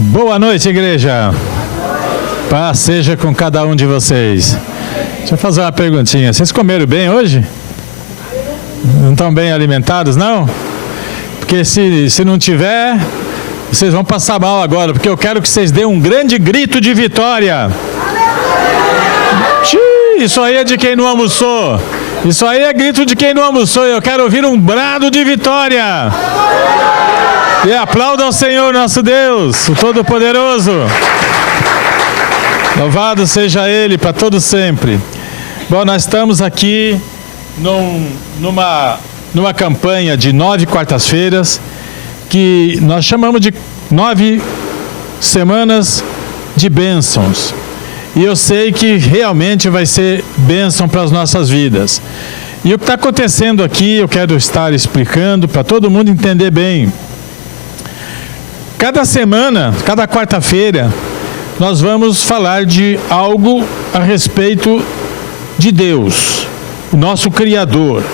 Boa noite, igreja. Paz seja com cada um de vocês. Deixa eu fazer uma perguntinha. Vocês comeram bem hoje? Não estão bem alimentados, não? Porque se não tiver, vocês vão passar mal agora, porque eu quero que vocês deem um grande grito de vitória. Isso aí é de quem não almoçou. Isso aí é grito de quem não almoçou. Eu quero ouvir um brado de vitória. E aplauda ao Senhor nosso Deus, o Todo-Poderoso. Louvado seja Ele para todo sempre. Bom, nós estamos aqui numa campanha de 9 quartas-feiras, que nós chamamos de 9 semanas de bênçãos. E eu sei que realmente vai ser bênção para as nossas vidas. E o que está acontecendo aqui, eu quero estar explicando para todo mundo entender bem. Cada semana, cada quarta-feira, nós vamos falar de algo a respeito de Deus, o nosso Criador.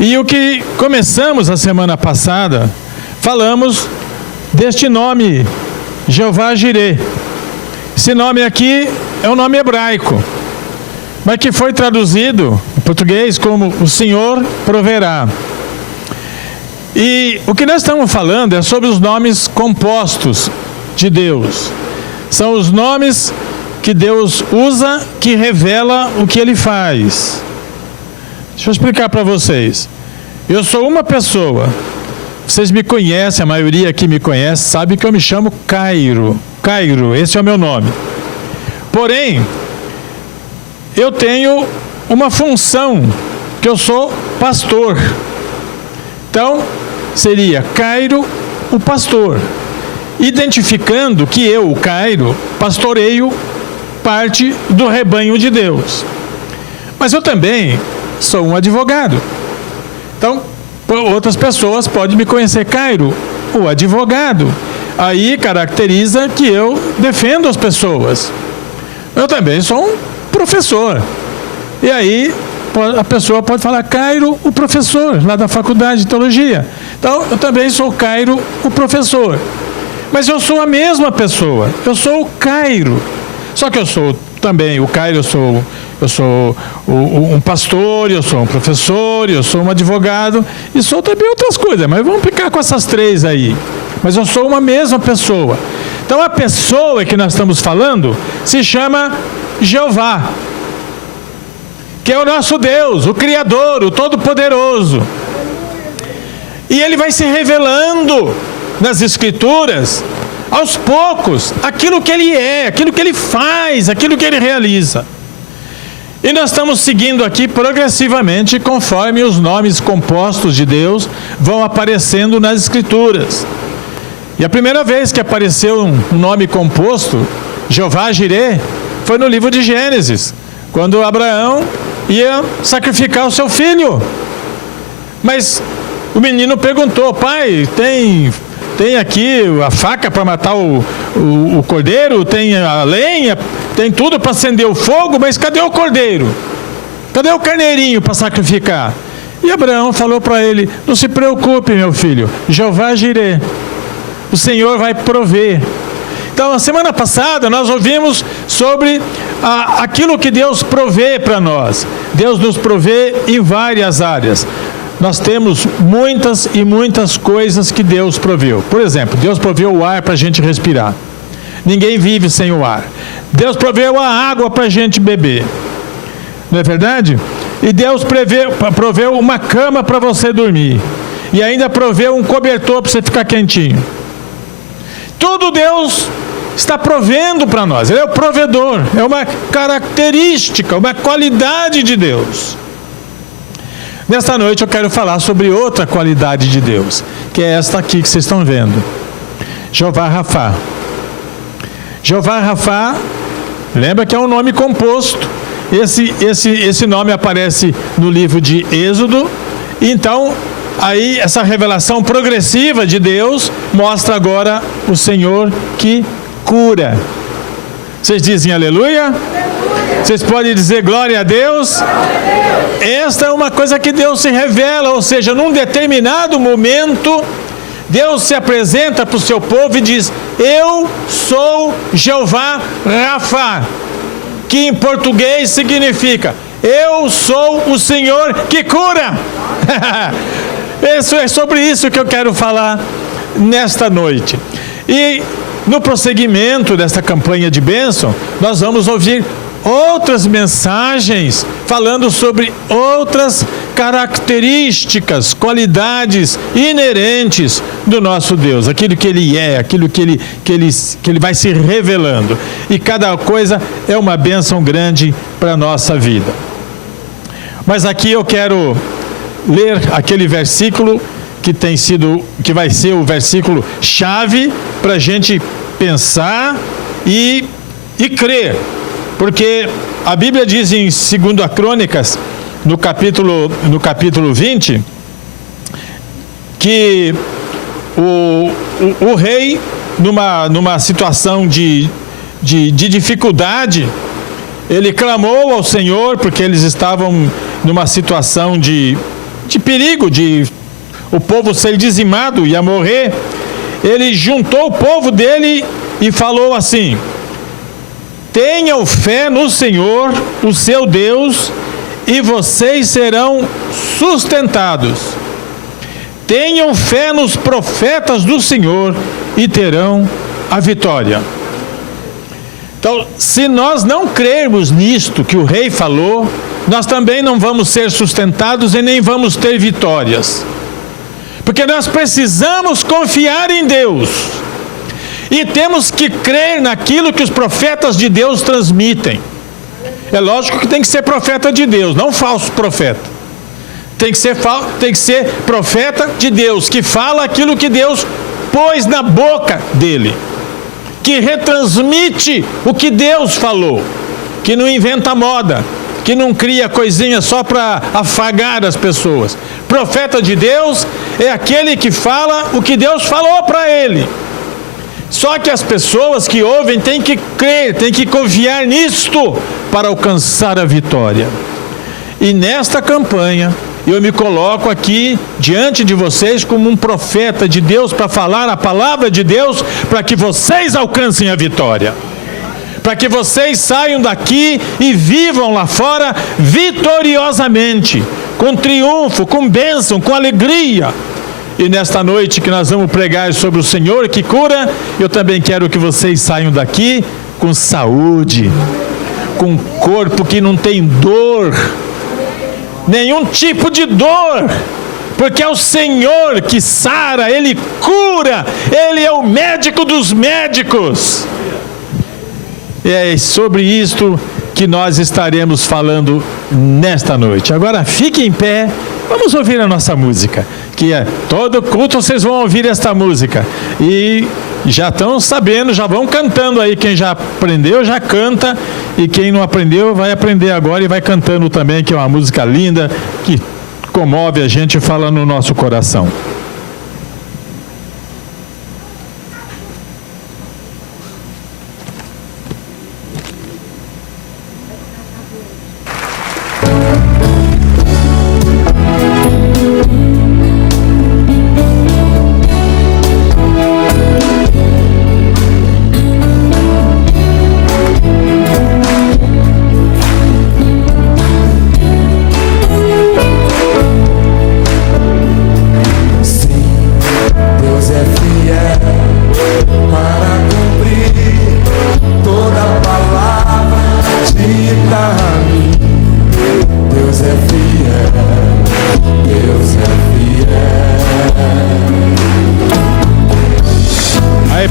E o que começamos a semana passada, falamos deste nome, Jeová Jireh. Esse nome aqui é um nome hebraico, mas que foi traduzido em português como o Senhor proverá. E o que nós estamos falando é sobre os nomes compostos de Deus. São os nomes que Deus usa, que revela o que Ele faz. Deixa eu explicar para vocês. Eu sou uma pessoa. Vocês me conhecem, a maioria aqui me conhece, sabe que eu me chamo Cairo. Cairo, esse é o meu nome. Porém, eu tenho uma função, que eu sou pastor. Então, seria Cairo, o pastor. Identificando que eu, o Cairo, pastoreio parte do rebanho de Deus. Mas eu também sou um advogado. Então, outras pessoas podem me conhecer, Cairo, o advogado. Aí caracteriza que eu defendo as pessoas. Eu também sou um professor. E aí a pessoa pode falar, Cairo, o professor, lá da faculdade de teologia. Então, eu também sou Cairo, o professor. Mas eu sou a mesma pessoa. Eu sou o Cairo. Só que eu sou também o Cairo, eu sou um pastor, eu sou um professor, eu sou um advogado e sou também outras coisas, mas vamos ficar com essas 3 aí. Mas eu sou uma mesma pessoa. Então a pessoa que nós estamos falando se chama Jeová, que é o nosso Deus, o Criador, o Todo-Poderoso. E Ele vai se revelando nas Escrituras, aos poucos, aquilo que Ele é, aquilo que Ele faz, aquilo que Ele realiza. E nós estamos seguindo aqui progressivamente, conforme os nomes compostos de Deus vão aparecendo nas Escrituras. E a primeira vez que apareceu um nome composto, Jeová Jireh, foi no livro de Gênesis, quando Abraão ia sacrificar o seu filho. Mas o menino perguntou, pai, tem aqui a faca para matar o cordeiro, tem a lenha, tem tudo para acender o fogo, mas cadê o cordeiro? Cadê o carneirinho para sacrificar? E Abraão falou para ele, não se preocupe, meu filho, Jeová Jireh, o Senhor vai prover. Então, a semana passada nós ouvimos sobre aquilo que Deus provê para nós. Deus nos provê em várias áreas. Nós temos muitas e muitas coisas que Deus proveu. Por exemplo, Deus proveu o ar para a gente respirar. Ninguém vive sem o ar. Deus proveu a água para a gente beber. Não é verdade? E Deus proveu uma cama para você dormir. E ainda proveu um cobertor para você ficar quentinho. Tudo Deus está provendo para nós. Ele é o provedor. É uma característica, uma qualidade de Deus. Nesta noite eu quero falar sobre outra qualidade de Deus, que é esta aqui que vocês estão vendo. Jeová Rafá. Jeová Rafá, lembra que é um nome composto. Esse nome aparece no livro de Êxodo. Então, aí essa revelação progressiva de Deus mostra agora o Senhor que cura. Vocês dizem aleluia? Vocês podem dizer glória a Deus? Esta é uma coisa que Deus se revela, ou seja, num determinado momento, Deus se apresenta para o seu povo e diz: eu sou Jeová Rafa, que em português significa: eu sou o Senhor que cura. É sobre isso que eu quero falar nesta noite. E no prosseguimento desta campanha de bênção, nós vamos ouvir outras mensagens falando sobre outras características, qualidades inerentes do nosso Deus, aquilo que Ele é, aquilo que ele vai se revelando. E cada coisa é uma bênção grande para a nossa vida. Mas aqui eu quero ler aquele versículo que vai ser o versículo chave para a gente pensar e crer. Porque a Bíblia diz em 2 Crônicas, no capítulo 20, que o rei, numa situação de dificuldade, ele clamou ao Senhor, porque eles estavam numa situação de perigo, de o povo ser dizimado, ia morrer. Ele juntou o povo dele e falou assim: tenham fé no Senhor, o seu Deus, e vocês serão sustentados. Tenham fé nos profetas do Senhor e terão a vitória. Então, se nós não crermos nisto que o rei falou, nós também não vamos ser sustentados e nem vamos ter vitórias. Porque nós precisamos confiar em Deus. E temos que crer naquilo que os profetas de Deus transmitem. É lógico que tem que ser profeta de Deus, não falso profeta. Tem que ser profeta de Deus, que fala aquilo que Deus pôs na boca dele, que retransmite o que Deus falou, que não inventa moda, que não cria coisinha só para afagar as pessoas. Profeta de Deus é aquele que fala o que Deus falou para ele. Só que as pessoas que ouvem têm que crer, têm que confiar nisto para alcançar a vitória. E nesta campanha, eu me coloco aqui diante de vocês como um profeta de Deus para falar a palavra de Deus para que vocês alcancem a vitória. Para que vocês saiam daqui e vivam lá fora vitoriosamente, com triunfo, com bênção, com alegria. E nesta noite que nós vamos pregar sobre o Senhor que cura, eu também quero que vocês saiam daqui com saúde, com um corpo que não tem dor, nenhum tipo de dor, porque é o Senhor que sara, Ele cura, Ele é o médico dos médicos. É sobre isto que nós estaremos falando nesta noite. Agora fique em pé, vamos ouvir a nossa música, que é todo culto vocês vão ouvir esta música, e já estão sabendo, já vão cantando aí, quem já aprendeu já canta, e quem não aprendeu vai aprender agora e vai cantando também, que é uma música linda, que comove a gente e fala no nosso coração.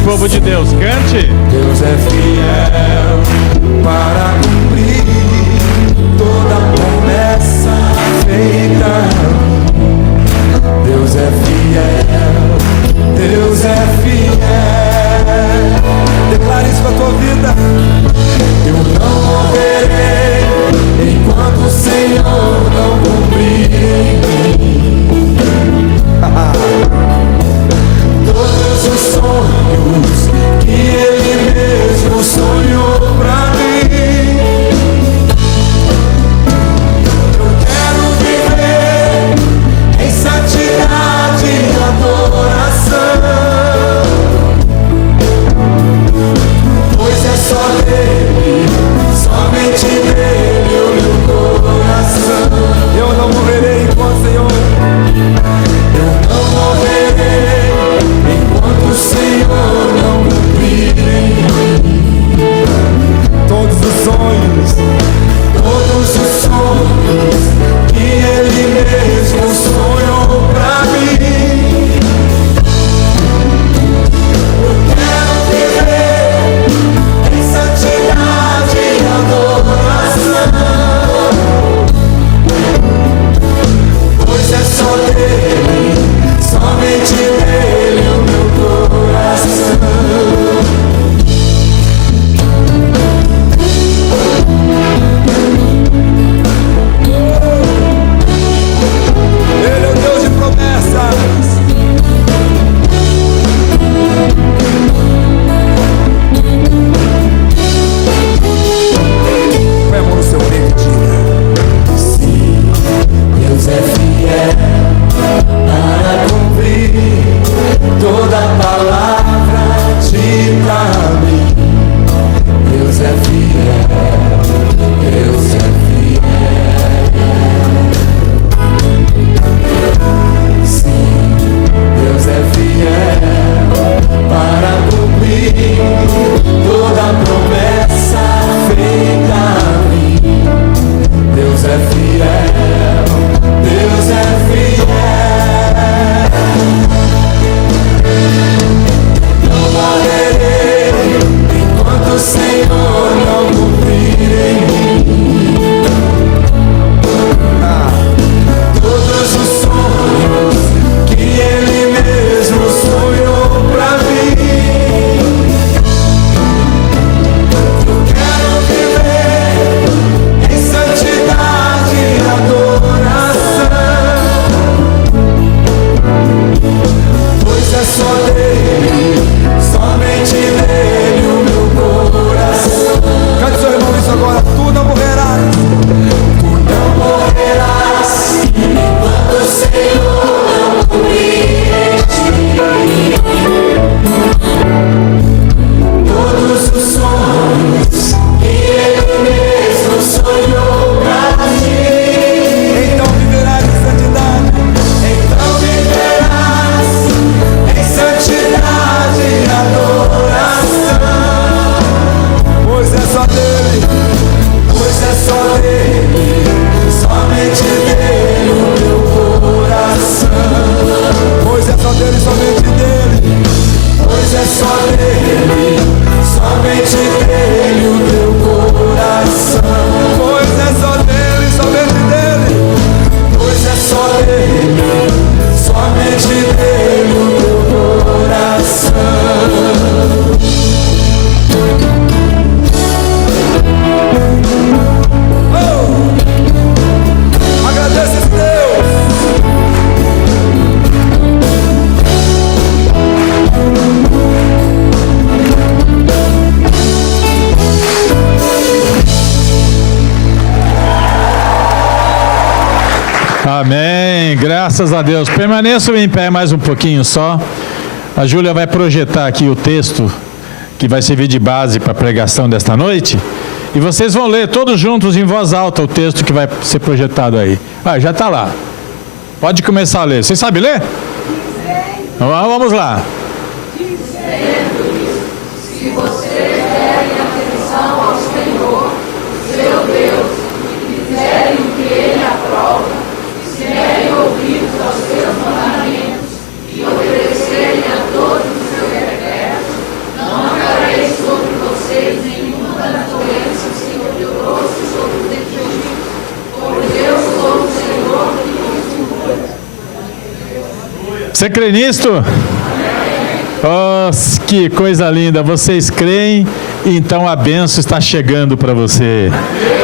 Povo de Deus, cante. Deus é fiel para cumprir toda promessa feita. Deus é fiel, Deus é fiel. Declare isso com a tua vida. Eu não morrerei enquanto o Senhor não cumprir em mim todos os sonhos que Ele mesmo sonhou pra mim. Eu quero viver em santidade e adoração. só dele, somente dele o teu coração. Pois é só dele, somente dele. Pois é só dele, somente dele o teu coração. Oh! Agradeça a Deus. Amém, graças a Deus. Permaneçam em pé mais um pouquinho só. A Júlia vai projetar aqui o texto que vai servir de base para a pregação desta noite. E vocês vão ler todos juntos em voz alta o texto que vai ser projetado aí. Já está lá. Pode começar a ler. Vocês sabem ler? Vamos lá. Dizendo-lhes, se vocês derem atenção ao Senhor, seu Deus, e fizerem o que Ele aprova, se derem ouvidos aos seus mandamentos e obedecerem a todos os seus decretos, não trarei sobre vocês nenhuma das doenças que eu trouxe sobre os egípcios, pois eu sou o Senhor que os cura. Você crê nisto? Oh, que coisa linda, vocês creem, então a bênção está chegando para você.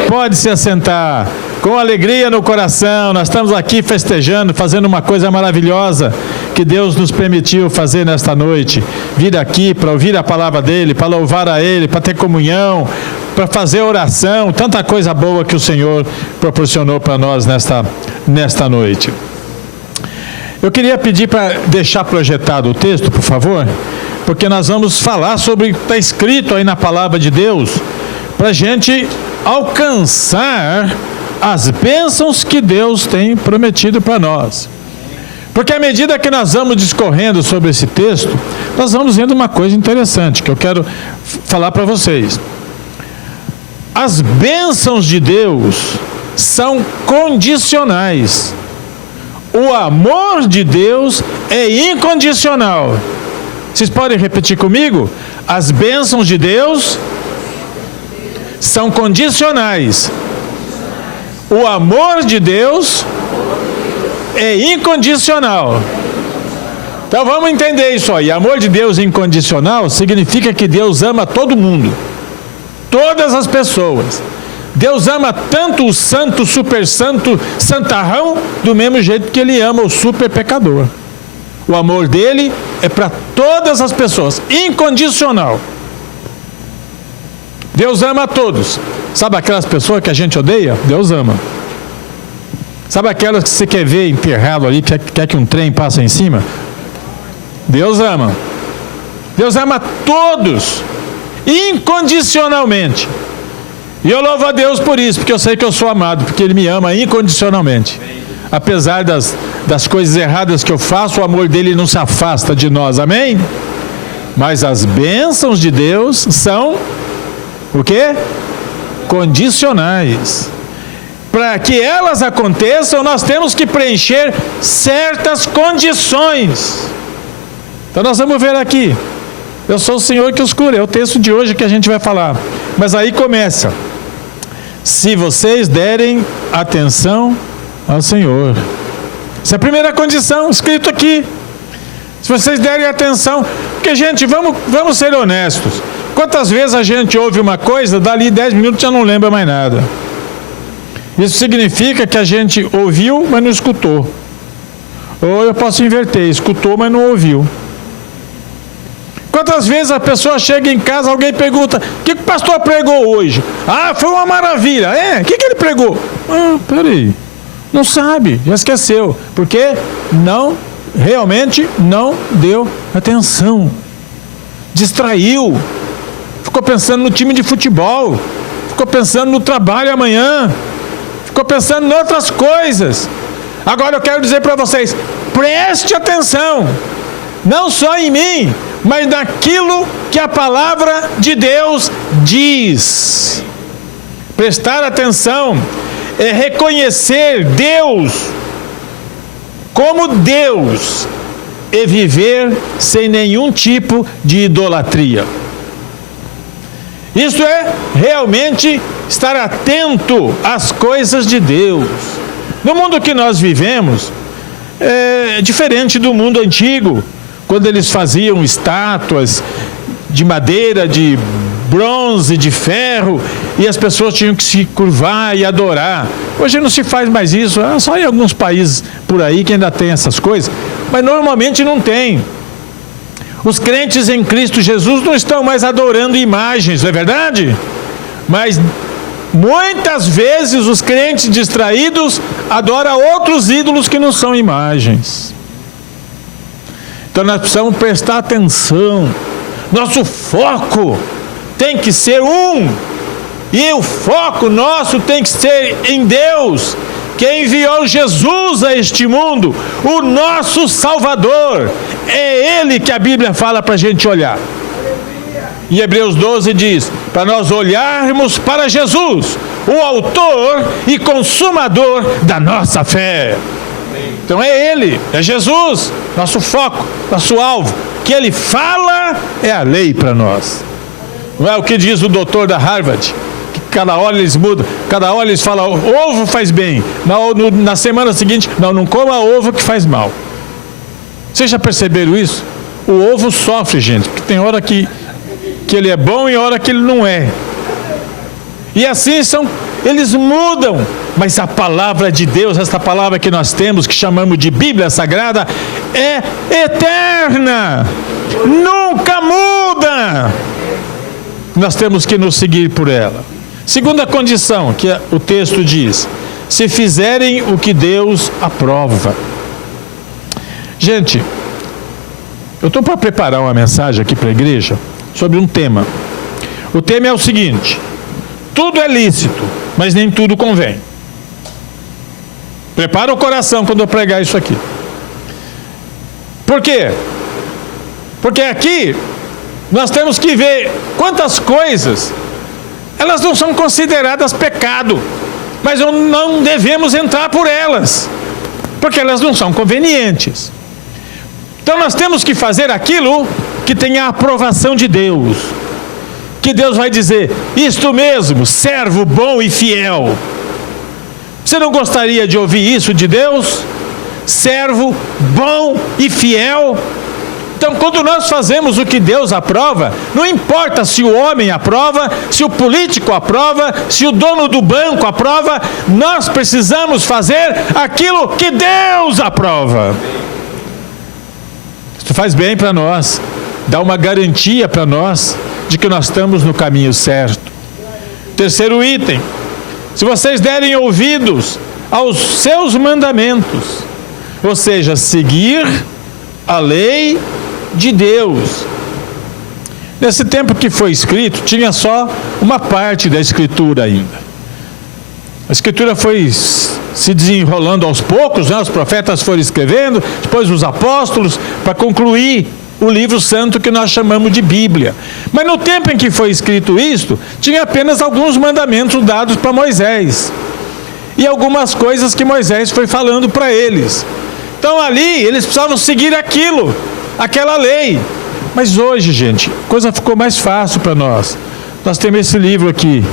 Pode se assentar, com alegria no coração. Nós estamos aqui festejando, fazendo uma coisa maravilhosa que Deus nos permitiu fazer nesta noite. Vir aqui para ouvir a palavra dEle, para louvar a Ele, para ter comunhão, para fazer oração, tanta coisa boa que o Senhor proporcionou para nós nesta noite. Eu queria pedir para deixar projetado o texto, por favor, porque nós vamos falar sobre o que está escrito aí na palavra de Deus, para a gente alcançar as bênçãos que Deus tem prometido para nós. Porque à medida que nós vamos discorrendo sobre esse texto, nós vamos vendo uma coisa interessante que eu quero falar para vocês. As bênçãos de Deus são condicionais. O amor de Deus é incondicional. Vocês podem repetir comigo? As bênçãos de Deus são condicionais. O amor de Deus é incondicional. Então vamos entender isso aí. Amor de Deus incondicional significa que Deus ama todo mundo, todas as pessoas. Deus ama tanto o santo, super santo, santarrão, do mesmo jeito que Ele ama o super pecador. O amor dele é para todas as pessoas, incondicional. Deus ama a todos. Sabe aquelas pessoas que a gente odeia? Deus ama. Sabe aquelas que você quer ver enterrado ali, quer que um trem passe em cima? Deus ama. Deus ama todos, incondicionalmente. E eu louvo a Deus por isso, porque eu sei que eu sou amado, porque Ele me ama incondicionalmente. Apesar das coisas erradas que eu faço, o amor dEle não se afasta de nós, amém? Mas as bênçãos de Deus são, o quê? Condicionais. Para que elas aconteçam, nós temos que preencher certas condições. Então nós vamos ver aqui. Eu sou o Senhor que os cura, é o texto de hoje que a gente vai falar. Mas aí começa. Se vocês derem atenção ao Senhor. Essa é a primeira condição, escrito aqui. Se vocês derem atenção. Porque, gente, vamos ser honestos. Quantas vezes a gente ouve uma coisa, dali 10 minutos já não lembra mais nada. Isso significa que a gente ouviu, mas não escutou. Ou eu posso inverter, escutou, mas não ouviu. Quantas vezes a pessoa chega em casa, alguém pergunta, o que o pastor pregou hoje? Ah, foi uma maravilha. O que ele pregou? Peraí, não sabe, já esqueceu. Porque realmente não deu atenção. Distraiu. Ficou pensando no time de futebol. Ficou pensando no trabalho amanhã. Ficou pensando em outras coisas. Agora eu quero dizer para vocês, preste atenção. Não só em mim, mas naquilo que a palavra de Deus diz. Prestar atenção é reconhecer Deus como Deus e viver sem nenhum tipo de idolatria. Isto é realmente estar atento às coisas de Deus. No mundo que nós vivemos, é diferente do mundo antigo, quando eles faziam estátuas de madeira, de bronze, de ferro, e as pessoas tinham que se curvar e adorar. Hoje não se faz mais isso, só em alguns países por aí que ainda tem essas coisas, mas normalmente não tem. Os crentes em Cristo Jesus não estão mais adorando imagens, não é verdade? Mas muitas vezes os crentes distraídos adoram outros ídolos que não são imagens. Então nós precisamos prestar atenção. Nosso foco tem que ser um. E o foco nosso tem que ser em Deus, que enviou Jesus a este mundo, o nosso Salvador. É Ele que a Bíblia fala para a gente olhar. Em Hebreus 12 diz, para nós olharmos para Jesus, o autor e consumador da nossa fé. Então é Ele, é Jesus, nosso foco, nosso alvo. O que Ele fala é a lei para nós. Não é o que diz o doutor da Harvard, que cada hora eles mudam, cada hora eles falam, ovo faz bem, na semana seguinte, não coma ovo que faz mal. Vocês já perceberam isso? O ovo sofre, gente, porque tem hora que ele é bom e hora que ele não é. E assim eles mudam, mas a palavra de Deus, esta palavra que nós temos, que chamamos de Bíblia Sagrada, é eterna, nunca muda. Nós temos que nos seguir por ela. Segunda condição, que o texto diz, se fizerem o que Deus aprova. Gente, eu estou para preparar uma mensagem aqui para a igreja sobre um tema. O tema é o seguinte: tudo é lícito, mas nem tudo convém. Prepara o coração quando eu pregar isso aqui. Por quê? Porque aqui nós temos que ver quantas coisas elas não são consideradas pecado, mas não devemos entrar por elas, porque elas não são convenientes. Então nós temos que fazer aquilo que tem a aprovação de Deus, que Deus vai dizer, isto mesmo, servo bom e fiel. Você não gostaria de ouvir isso de Deus? Servo bom e fiel. Então, quando nós fazemos o que Deus aprova, não importa se o homem aprova, se o político aprova, se o dono do banco aprova, nós precisamos fazer aquilo que Deus aprova. Isso faz bem para nós, dá uma garantia para nós de que nós estamos no caminho certo. Terceiro item: se vocês derem ouvidos aos seus mandamentos, ou seja, seguir a lei de Deus. Nesse tempo que foi escrito, tinha só uma parte da escritura ainda. A escritura foi se desenrolando aos poucos, né? Os profetas foram escrevendo, depois os apóstolos, para concluir o livro santo que nós chamamos de Bíblia. Mas no tempo em que foi escrito isto, tinha apenas alguns mandamentos dados para Moisés, e algumas coisas que Moisés foi falando para eles. Então ali, eles precisavam seguir aquela lei. Mas hoje, gente, a coisa ficou mais fácil para nós. Nós temos esse livro aqui,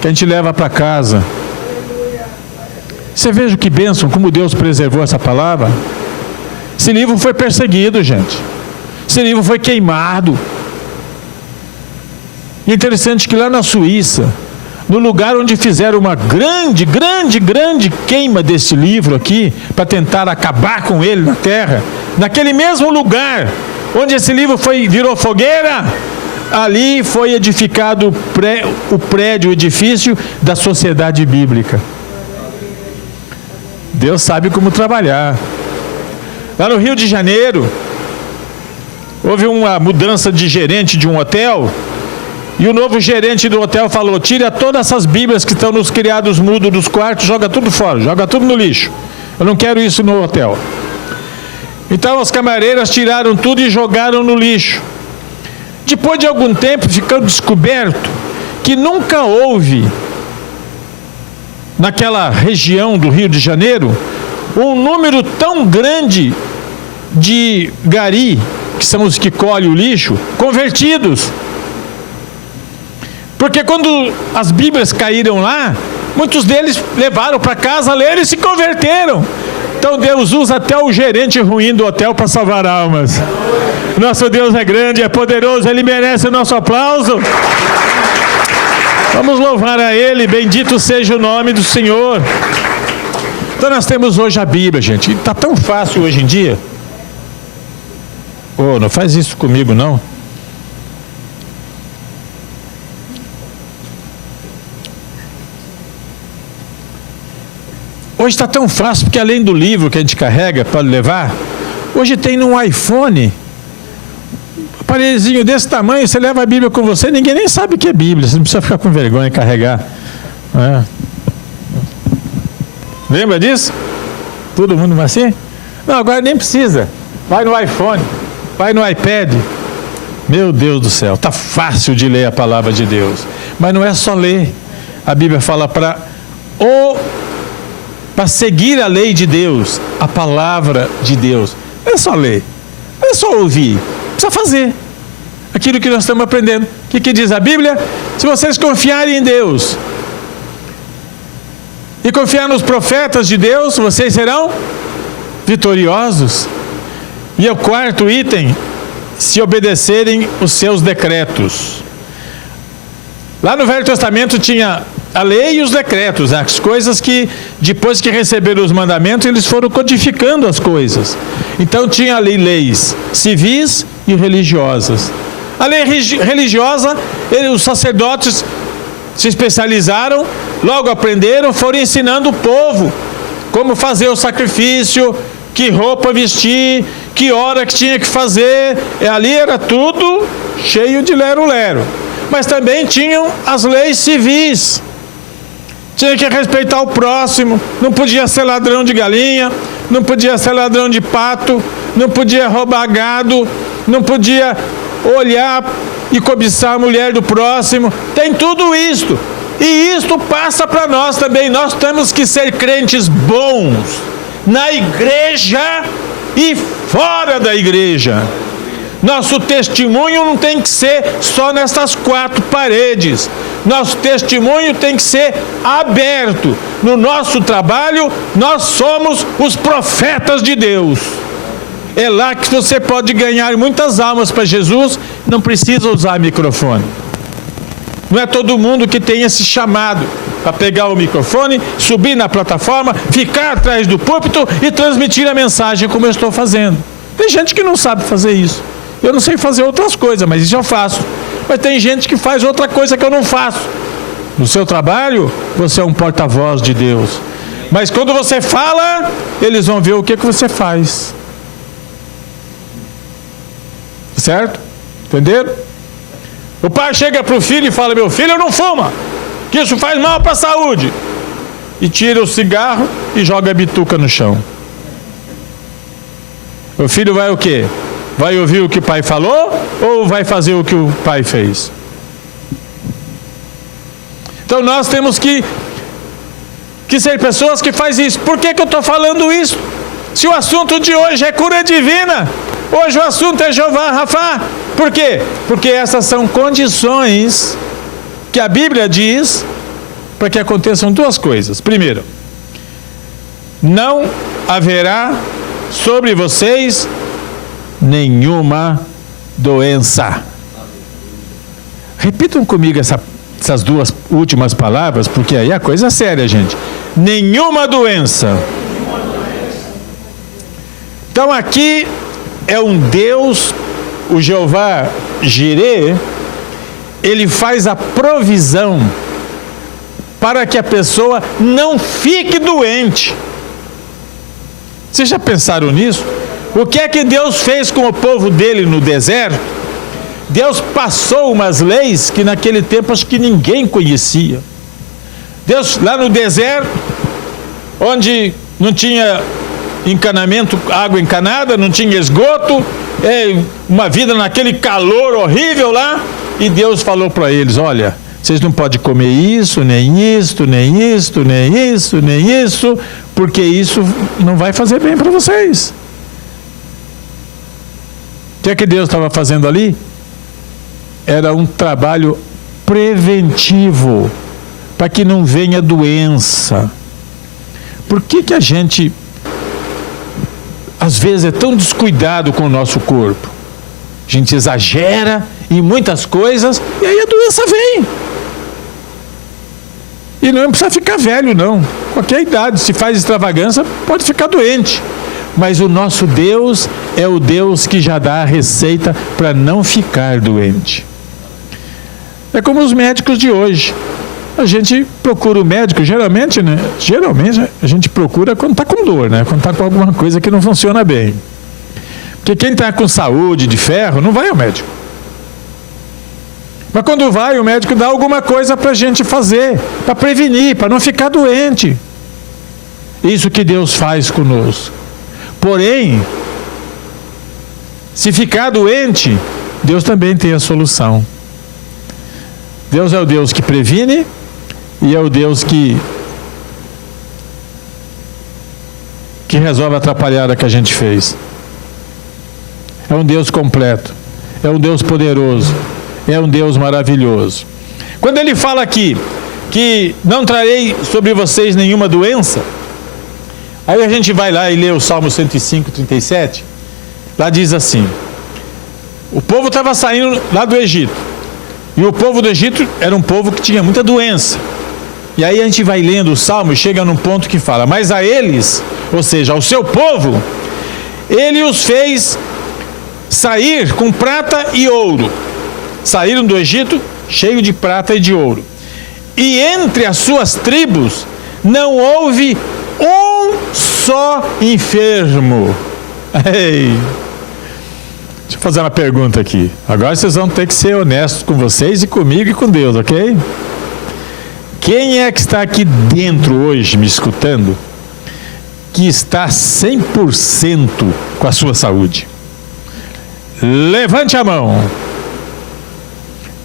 que a gente leva para casa. Você veja que bênção, como Deus preservou essa palavra. Esse livro foi perseguido, gente. Esse livro foi queimado. E é interessante que lá na Suíça, no lugar onde fizeram uma grande queima desse livro aqui, para tentar acabar com ele na terra, naquele mesmo lugar onde esse livro virou fogueira, ali foi edificado o edifício da Sociedade Bíblica. Deus sabe como trabalhar. Lá no Rio de Janeiro, houve uma mudança de gerente de um hotel, e o novo gerente do hotel falou, tira todas essas bíblias que estão nos criados mudos dos quartos, joga tudo fora, joga tudo no lixo. Eu não quero isso no hotel. Então as camareiras tiraram tudo e jogaram no lixo. Depois de algum tempo ficou descoberto que nunca houve, naquela região do Rio de Janeiro, um número tão grande de gari, que são os que colhem o lixo, convertidos. Porque quando as Bíblias caíram lá, muitos deles levaram para casa, leram e se converteram. Então Deus usa até o gerente ruim do hotel para salvar almas. Nosso Deus é grande, é poderoso, Ele merece o nosso aplauso. Vamos louvar a Ele, bendito seja o nome do Senhor. Então nós temos hoje a Bíblia, gente. Está tão fácil hoje em dia. Oh, não faz isso comigo, não. Hoje está tão fácil, porque além do livro que a gente carrega para levar, hoje tem no iPhone, um aparelhozinho desse tamanho, você leva a Bíblia com você, ninguém nem sabe o que é Bíblia, você não precisa ficar com vergonha de carregar. Lembra disso? Todo mundo vai assim? Não, agora nem precisa. Vai no iPhone, vai no iPad. Meu Deus do céu, está fácil de ler a palavra de Deus. Mas não é só ler. A Bíblia fala para seguir a lei de Deus, a palavra de Deus. Não é só ler, não é só ouvir, precisa fazer aquilo que nós estamos aprendendo. O que diz a Bíblia? Se vocês confiarem em Deus e confiar nos profetas de Deus, vocês serão vitoriosos. E o quarto item, se obedecerem os seus decretos. Lá no Velho Testamento tinha a lei e os decretos, as coisas que, depois que receberam os mandamentos, eles foram codificando as coisas. Então tinha ali leis civis e religiosas. A lei religiosa, os sacerdotes se especializaram, logo aprenderam, foram ensinando o povo como fazer o sacrifício, que roupa vestir, que hora que tinha que fazer. Ali era tudo cheio de lero-lero. Mas também tinham as leis civis. Tinha que respeitar o próximo, não podia ser ladrão de galinha, não podia ser ladrão de pato, não podia roubar gado, não podia olhar e cobiçar a mulher do próximo. Tem tudo isto. E isto passa para nós também. Nós temos que ser crentes bons na igreja e fora da igreja. Nosso testemunho não tem que ser só nessas quatro paredes. Nosso testemunho tem que ser aberto. No nosso trabalho, nós somos os profetas de Deus. É lá que você pode ganhar muitas almas para Jesus, não precisa usar microfone. Não é todo mundo que tem esse chamado para pegar o microfone, subir na plataforma, ficar atrás do púlpito e transmitir a mensagem como eu estou fazendo. Tem gente que não sabe fazer isso. Eu não sei fazer outras coisas, mas isso eu faço. Mas tem gente que faz outra coisa que eu não faço. No seu trabalho, você é um porta-voz de Deus. Mas quando você fala, eles vão ver o que você faz. Certo? Entenderam? O pai chega para o filho e fala: meu filho não fuma, que isso faz mal para a saúde. E tira o cigarro e joga a bituca no chão. O filho vai o quê? Vai ouvir o que o pai falou ou vai fazer o que o pai fez? Então nós temos que ser pessoas que fazem isso. Por que eu estou falando isso? Se o assunto de hoje é cura divina, hoje o assunto é Jeová Rafá. Por quê? Porque essas são condições que a Bíblia diz para que aconteçam duas coisas. Primeiro, não haverá sobre vocês nenhuma doença. Repitam comigo essas duas últimas palavras, porque aí a coisa é séria, gente. Nenhuma doença. Então aqui é um Deus, o Jeová Jireh, ele faz a provisão para que a pessoa não fique doente. Vocês já pensaram nisso? O que é que Deus fez com o povo dele no deserto? Deus passou umas leis que naquele tempo acho que ninguém conhecia. Deus, lá no deserto, onde não tinha encanamento, água encanada, não tinha esgoto, uma vida naquele calor horrível lá, e Deus falou para eles: olha, vocês não podem comer isso, nem isto, nem isto, nem isso, nem isso, porque isso não vai fazer bem para vocês. O que é que Deus estava fazendo ali? Era um trabalho preventivo, para que não venha doença. Por que a gente, às vezes, é tão descuidado com o nosso corpo? A gente exagera em muitas coisas e aí a doença vem. E não precisa ficar velho, não. Qualquer idade, se faz extravagância, pode ficar doente. Mas o nosso Deus é o Deus que já dá a receita para não ficar doente. É como os médicos de hoje. A gente procura o médico, geralmente, né? Geralmente a gente procura quando está com dor, né? Quando está com alguma coisa que não funciona bem. Porque quem está com saúde de ferro não vai ao médico. Mas quando vai, o médico dá alguma coisa para a gente fazer, para prevenir, para não ficar doente. Isso que Deus faz conosco. Porém, se ficar doente, Deus também tem a solução. Deus é o Deus que previne e é o Deus que resolve a atrapalhada que a gente fez. É um Deus completo, é um Deus poderoso, é um Deus maravilhoso. Quando ele fala aqui que não trarei sobre vocês nenhuma doença, aí a gente vai lá e lê o Salmo 105, 37, lá diz assim: o povo estava saindo lá do Egito, e o povo do Egito era um povo que tinha muita doença. E aí a gente vai lendo o Salmo e chega num ponto que fala: mas a eles, ou seja, ao seu povo, ele os fez sair com prata e ouro. Saíram do Egito cheio de prata e de ouro. E entre as suas tribos não houve um só enfermo. Ei, deixa eu fazer uma pergunta aqui. Agora vocês vão ter que ser honestos com vocês e comigo e com Deus, ok? Quem é que está aqui dentro hoje me escutando que está 100% com a sua saúde? Levante a mão.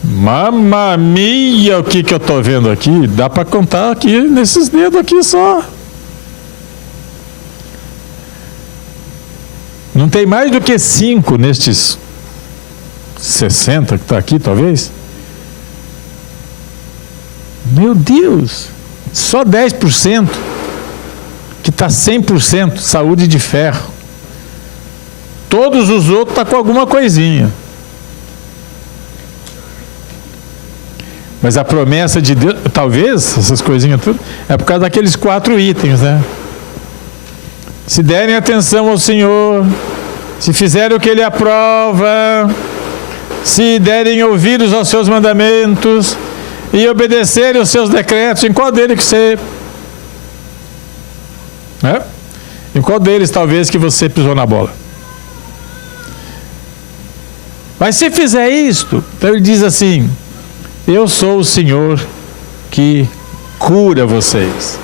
Mamma mia, o que eu estou vendo aqui? Dá para contar aqui nesses dedos aqui só. Não tem mais do que 5 nestes 60 que está aqui, talvez. Meu Deus, só 10% que está 100% saúde de ferro. Todos os outros estão com alguma coisinha. Mas a promessa de Deus, talvez, essas coisinhas tudo, é por causa daqueles 4 itens, né? Se derem atenção ao Senhor, se fizerem o que Ele aprova, se derem ouvidos aos seus mandamentos e obedecerem aos seus decretos, em qual deles que você... né? Em qual deles talvez que você pisou na bola? Mas se fizer isto, então ele diz assim: eu sou o Senhor que cura vocês.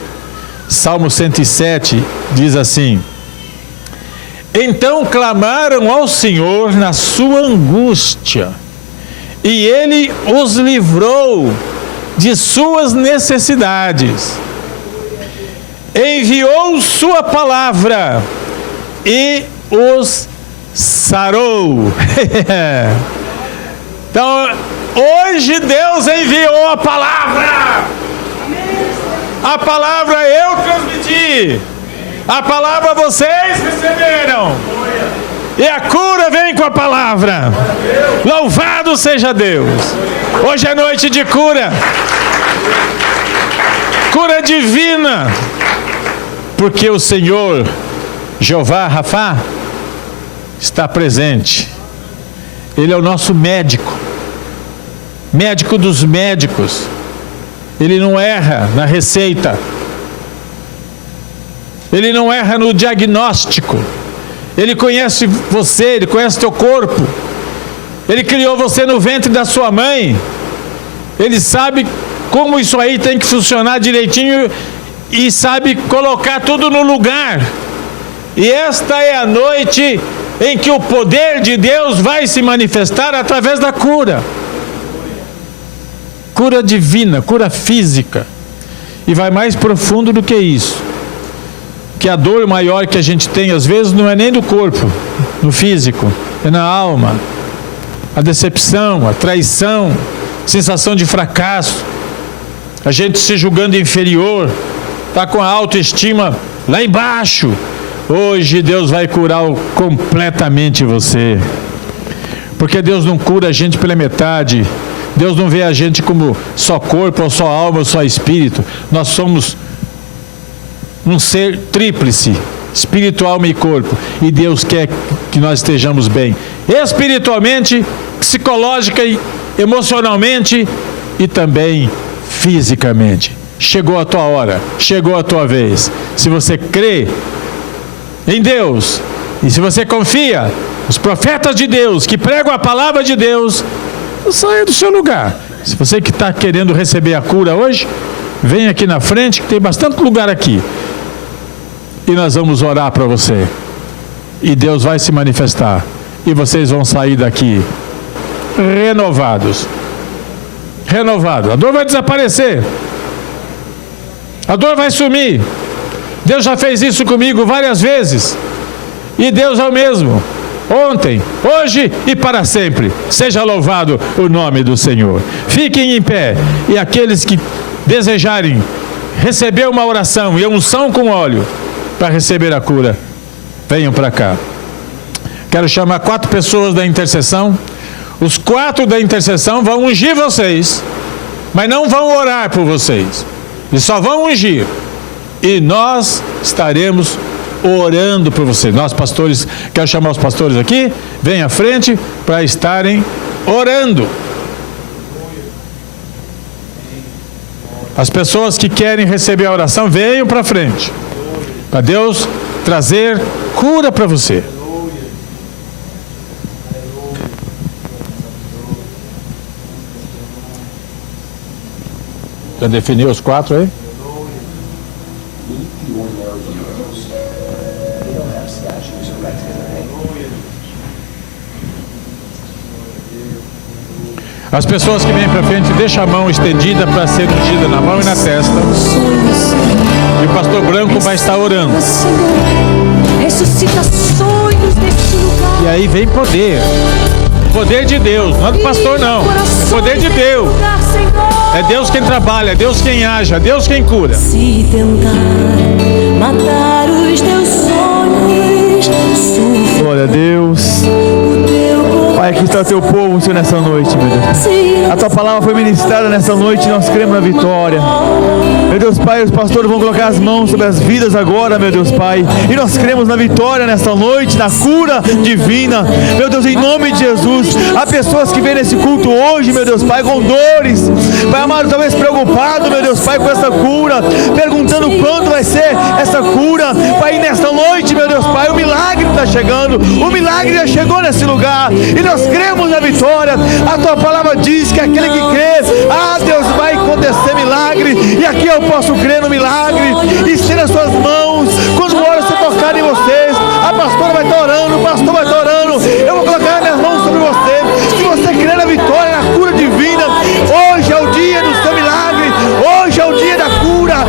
Salmo 107 diz assim: então clamaram ao Senhor na sua angústia, e Ele os livrou de suas necessidades. Enviou sua palavra e os sarou. Então, hoje Deus enviou a palavra. A palavra eu transmiti. A palavra vocês receberam. E a cura vem com a palavra. Louvado seja Deus. Hoje é noite de cura. Cura divina. Porque o Senhor, Jeová Rafá, está presente. Ele é o nosso médico. Médico dos médicos. Ele não erra na receita. Ele não erra no diagnóstico. Ele conhece você, Ele conhece teu corpo. Ele criou você no ventre da sua mãe. Ele sabe como isso aí tem que funcionar direitinho e sabe colocar tudo no lugar. E esta é a noite em que o poder de Deus vai se manifestar através da cura. Cura divina, cura física. E vai mais profundo do que isso. Que a dor maior que a gente tem às vezes não é nem do corpo, no físico, é na alma. A decepção, a traição, sensação de fracasso, a gente se julgando inferior, está com a autoestima lá embaixo. Hoje Deus vai curar completamente você. Porque Deus não cura a gente pela metade. Deus não vê a gente como só corpo, ou só alma, ou só espírito. Nós somos um ser tríplice, espírito, alma e corpo. E Deus quer que nós estejamos bem, espiritualmente, psicológica e emocionalmente e também fisicamente. Chegou a tua hora, chegou a tua vez. Se você crê em Deus e se você confia, os profetas de Deus que pregam a palavra de Deus, saia do seu lugar. Se você que está querendo receber a cura hoje, vem aqui na frente, que tem bastante lugar aqui. E nós vamos orar para você. E Deus vai se manifestar. E vocês vão sair daqui renovados. Renovados. A dor vai desaparecer. A dor vai sumir. Deus já fez isso comigo várias vezes. E Deus é o mesmo. Ontem, hoje e para sempre. Seja louvado o nome do Senhor. Fiquem em pé. E aqueles que desejarem receber uma oração e unção com óleo para receber a cura, venham para cá. Quero chamar 4 pessoas da intercessão. Os 4 da intercessão vão ungir vocês, mas não vão orar por vocês. Eles só vão ungir. E nós estaremos orando por vocês. Nós pastores, quero chamar os pastores aqui, venham à frente para estarem orando. As pessoas que querem receber a oração, venham para frente. Para Deus trazer cura para você. Já definiu os 4 aí? As pessoas que vêm para frente, deixa a mão estendida para ser ungida na mão e na testa. E o pastor Branco vai estar orando. Ressuscita sonhos neste lugar. E aí vem poder. Poder de Deus, não é do pastor não. É poder de Deus. É Deus quem trabalha, é Deus quem age, é Deus quem cura. Se tentar matar os teus sonhos, Glória a Deus. Pai, aqui está o teu povo, Senhor, nessa noite, meu Deus. A tua palavra foi ministrada nessa noite e nós cremos na vitória. Meu Deus, Pai, os pastores vão colocar as mãos sobre as vidas agora, meu Deus, Pai. E nós cremos na vitória nessa noite, na cura divina. Meu Deus, em nome de Jesus. Há pessoas que vêm nesse culto hoje, meu Deus, Pai, com dores. Pai amado, talvez preocupado, meu Deus, Pai, com essa cura. Perguntando quando vai ser essa cura. Pai, nesta noite, meu Deus, Pai, o milagre está chegando. O milagre já chegou nesse lugar. E nós cremos na vitória. A tua palavra diz que aquele que crê, Deus, vai acontecer milagre. E aqui eu posso crer no milagre. E ser nas suas mãos. Quando o óleo se tocar em vocês, a pastora vai estar orando, o pastor vai estar orando. Eu vou colocar minhas mãos sobre você. Se você crer na vitória, na cura divina, hoje é o dia do seu milagre. Hoje é o dia da cura.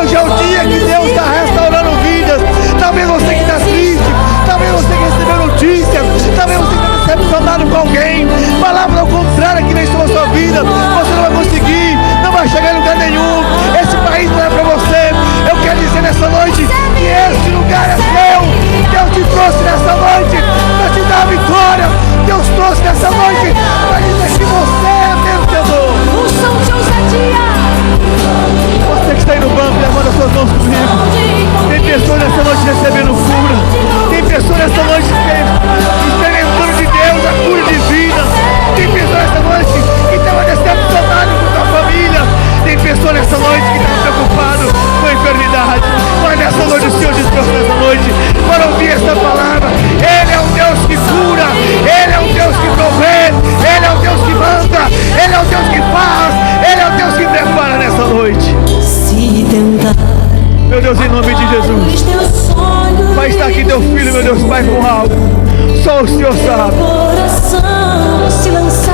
Hoje é o dia que Deus está restaurando vidas. Talvez você que está triste, talvez você que recebeu notícia, talvez você que está decepcionado com alguém, palavra ao contrário que vem sobre a sua vida, você não vai conseguir, não vai chegar em lugar nenhum. Esse país não é para você. Eu quero dizer nessa noite que esse lugar é seu. Deus te trouxe nessa noite para te dar a vitória. Deus trouxe nessa noite para dizer que você é vencedor. unção de ousadia. Você que está aí no banco, levanta as suas mãos comigo. Tem pessoas nessa noite recebendo cura. Tem pessoas nessa noite experimentando de Deus a cura divina. Tem pessoas nessa noite que estão decepcionadas com a sua família. Tem pessoas nessa noite que estão preocupadas com a enfermidade. Mas nessa noite o Senhor descansou nessa noite para ouvir essa palavra. Ele é o Deus que cura. Ele é o Deus que provê. Ele é o Deus que manda. Ele é o Deus que faz. Ele é o Deus que prepara nessa noite. Se tentar, Meu Deus, em nome de Jesus. os teus sonhos. Pai, está aqui teu filho, meu Deus, Pai, com algo. Só o Senhor sabe. Coração se lançar.